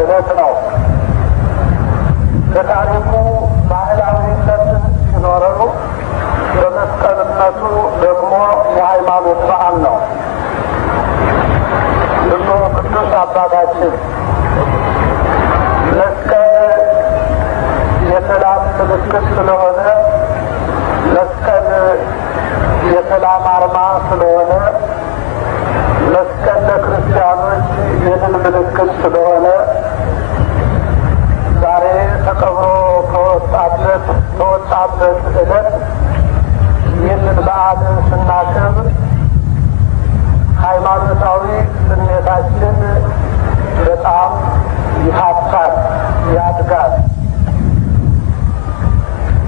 ዕለት ነው። በታሪኩ ባህላዊነት ሲኖረው በመስቀልነቱ ደግሞ የሃይማኖት በዓል ነው። ብፁዕ ቅዱስ አባታችን መስቀል የሰላም ምልክት ስለሆነ፣ መስቀል የሰላም አርማ ስለሆነ፣ መስቀል ለክርስቲያኖች የድል ምልክት ስለሆነ ዛሬ ተከብሮ ከወጣበት ዕለት ይህንን በዓል ስናከብር ሃይማኖታዊ ስሜታችን በጣም ይሀብታል፣ ያድጋል።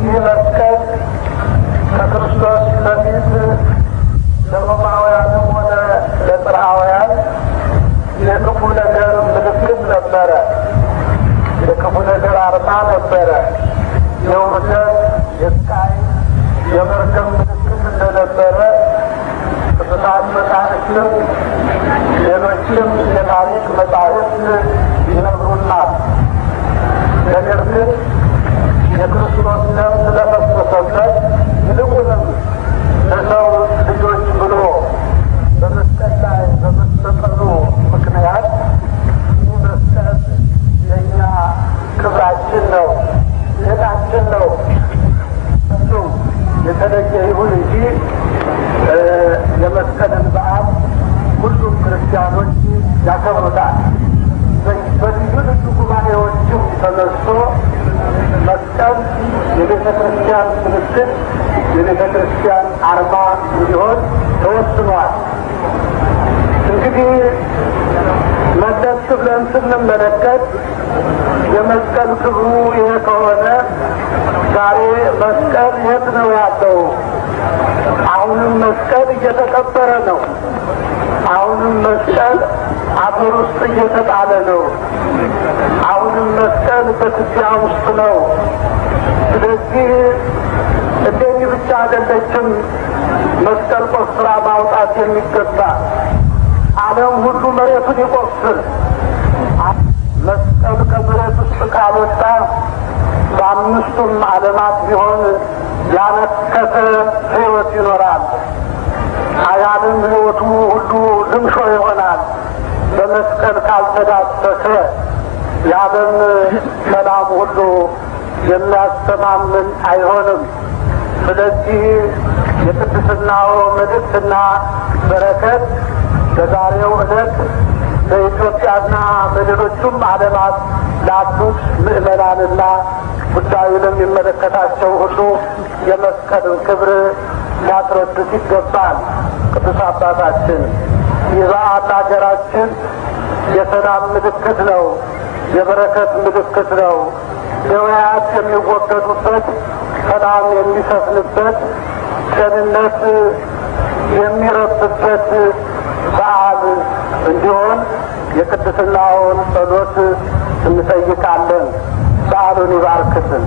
ይህ መስቀል ከክርስቶስ በፊት ለሮማውያንም ሆነ ለጥርአውያን የክፉ ነገር ምልክት ነበረ። የክፉ ነገር አርማ ነበረ። የውርደት፣ የስቃይ፣ የመርገም ምልክት እንደነበረ ቅዱሳት መጻሕፍትም ሌሎችም የታሪክ መጻሕፍት ይነግሩናል። ነገር ግን የክርስቶስ ደም ስለፈሰሰበት ይልቁንም ለሰው ልጆች ብሎ በመስቀል ላይ በመሰቀሉ ምክንያት ይህ መስቀል የእኛ ክብራችን ነው፣ ጌጣችን ነው። እሱ የተለየ ይሁን እንጂ የመስቀልን በዓል ሁሉም ክርስቲያኖች ያከብሩታል። በልዩ ልዩ ጉባኤዎችም ተነስቶ መስቀል የቤተ ክርስቲያን ምልክት፣ የቤተ ክርስቲያን አርማ እንዲሆን ተወስኗል። እንግዲህ መለስ ብለን ስንመለከት የመስቀል ክብሩ ይሄ ከሆነ ዛሬ መስቀል የት ነው ያለው? አሁንም መስቀል እየተቀበረ ነው። አሁንም መስቀል አፈር ውስጥ እየተጣለ ነው። አሁንም መስቀል በትቢያ ውስጥ ነው። ስለዚህ እንደዚህ ብቻ አይደለችም መስቀል ቆፍራ ማውጣት የሚገባ። ዓለም ሁሉ መሬቱን ይቆፍር። መስቀል ከመሬት ውስጥ ካልወጣ በአምስቱም ዓለማት ቢሆን ያነከተ ሕይወት ይኖራል። የዓለም ሕይወቱ ሁሉ ልምሾ ይሆናል። በመስቀል ካልተዳሰሰ የዓለም ሰላም ሁሉ የሚያስተማምን አይሆንም። ስለዚህ የቅድስናው መልእክትና በረከት በዛሬው ዕለት በኢትዮጵያና በሌሎቹም ዓለማት ላሉት ምዕመናንና ጉዳዩ ለሚመለከታቸው ሁሉ የመስቀልን ክብር ሊያስረዱት ይገባል። ቅዱስ አባታችን ይህ በዓል ሀገራችን የሰላም ምልክት ነው፣ የበረከት ምልክት ነው። ደዌያት የሚወገዱበት፣ ሰላም የሚሰፍንበት፣ ጤንነት የሚረብበት በዓል እንዲሆን የቅድስናውን ጸሎት እንጠይቃለን። በዓሉን ይባርክልን።